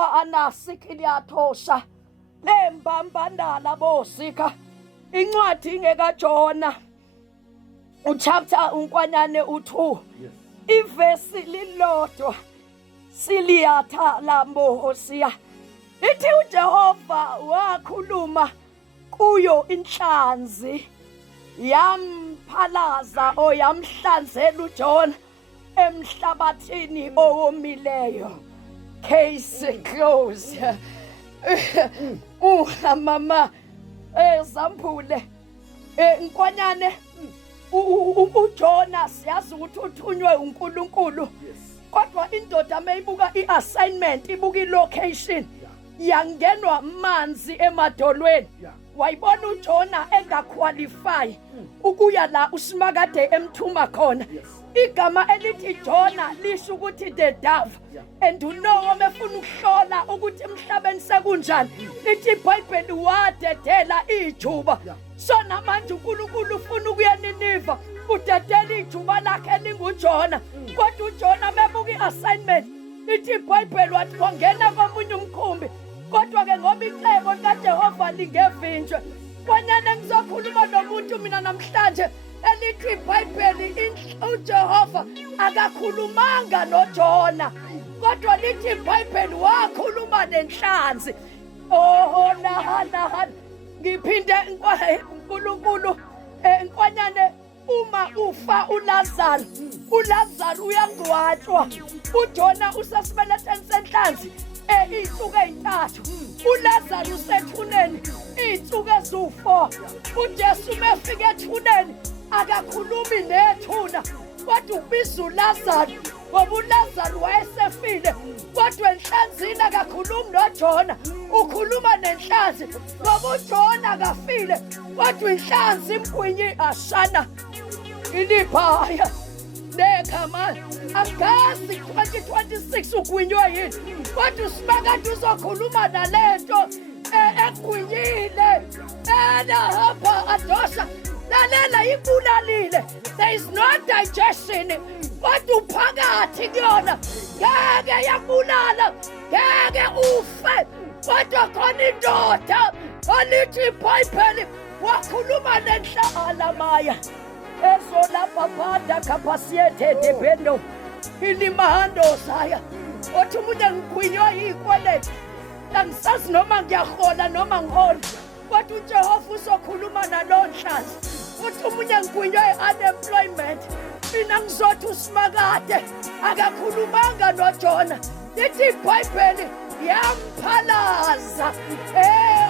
Ufana sikiliatosha lembambandala bosika incwadi ngekaJona uchapter unkwanyane u2 ivesi lilodwa siliyatha lambohosia ithi uJehova wakhuluma kuyo inhlanzi yamphalaza oyamhlanzela uJona emhlabathini owomileyo. Case closed. Mama Zambule nkwanyane uJona siyazi ukuthi uthunywe uNkulunkulu kodwa indoda mayibuka iassignment ibuka ilocation yangenwa amanzi emadolweni wayibona uJona engaqualify ukuya la uSimakade emthuma khona. Igama elithi Jona lisho ukuthi the dove and uNoah mefuna ukuhlola ukuthi emhlabeni sekunjani lithi iBhayibheli wadedela ijuba. So namanje uNkulunkulu ufuna ukuya eNiniva udedela ijuba lakhe linguJona kodwa uJona mebuka iassignment lithi iBhayibheli wathi wangena komunye umkhumbi kodwa ke ngoba icebo kaJehova lingevinjwe kwanyana ngizokhuluma nomuntu mina namhlanje elithi iBhayibheli uJehova akakhulumanga noJona kodwa lithi iBhayibheli wakhuluma nenhlanzi. Oh na ngiphinde uNkulunkulu enkwanyane uma ufa uLazaro uyangcwatshwa uJona usasibeletheni senhlanzi iy'nsuku ey'ntathu uLazaro usethuneni iy'nsuku eziwu4 uJesu mefika ethuneni akakhulumi nethuna kodwa ubiza uLazaro ngoba uLazaro wayesefile kodwa enhlanzini akakhulumi noJona ukhuluma nenhlanzi ngoba uJona akafile kodwa inhlanzi imgwinyi ashana iliphaya nekhama angazi 2026 ugwinywe yini kodwa uSimakade uzokhuluma nalento egwinyile hapa adosha lalela ibulalile. There is no digestion kodwa uphakathi kuyona ngeke yabulala ngeke ufe kodwa khona indoda olithi iBhayibheli wakhuluma nenhlala maya ezola babada capacity dependo ilimahando saya othi umuntu ngigwinywa yikweleti angisazi noma ngiyahola noma ngihola kodwa uJehova uzokhuluma nalonhlanzi uthi umuntu ngigwinywa unemployment mina ngizothi uSimakade akakhulumanga noJona lithi iBhayibheli yamphalaza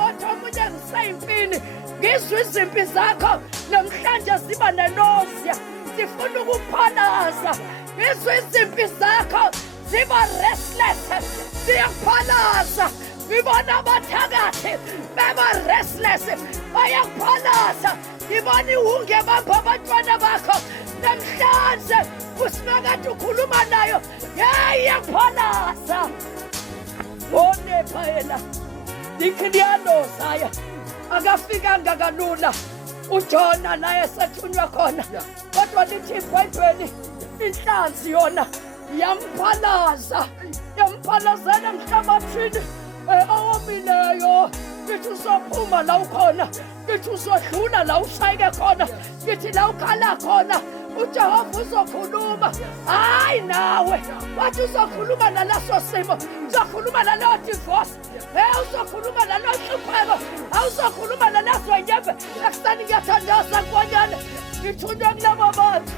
othi umuntu ngisayimpini ngizwe izimpi zakho namhlanje ziba nenozia sifuna ukuphalaza ngizwe izimpi zakho ziba restless siyaphalaza ngibona abathakathi beba restless bayaphalaza ngibona ihunge bamba abantwana bakho namhlanje uSimakade ukhuluma nayo yaphalaza one phela dikhiyano saya akafikanga kalula uJona naye sethunywa khona kodwa lithi iBhayibheli inhlanzi yona yamphalaza emhlabathini owomileyo lithi uzophuma la ukhona lithi uzodlula la ushayeke khona lithi la ukhala khona uJehova uzokhuluma hayi nawe wathi uzokhuluma nalaso simo uzokhuluma nalawo divorce uzokhuluma nalawo hlupheko awuzokhuluma nalazo nyembe akusani ngiyathandaza kwanyana ngithunywe kulabo bantu.